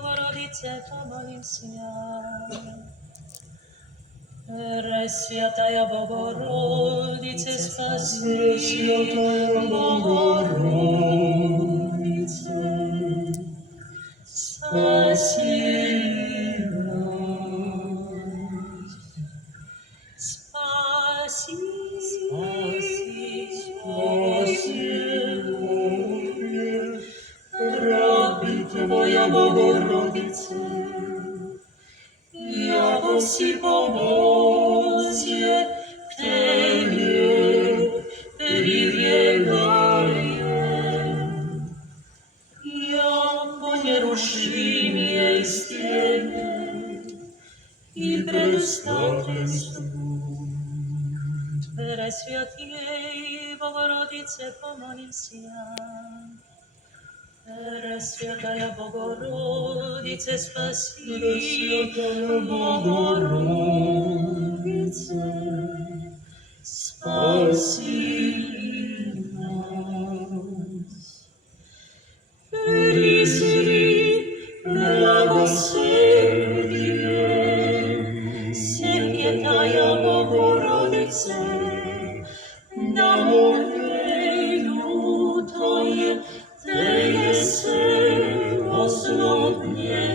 Богородице, помолимся. Пресвятая Богородице, спаси. Пресвятая Богородице, спаси нас. Спаси. Раби Твоя Богородице, яко си помозе к Тебе прибегаем, яко нерушимые стены и предостательству. Пресвятей Богородице, помолимся. Пресвятая Богородице, спаси. Пресвятая Богородице, спаси нас. Христи, милосердие, Святая Богородице, домовей лютое, Ты еси возлюбнее,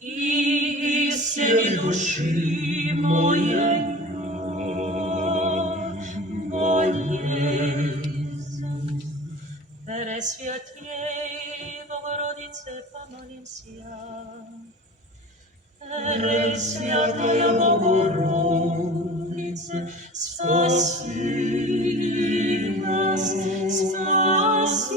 и всей души моей болезнь. Пресвятей Богородице, помолимся. Пресвятая Богородице, спаси нас, спаси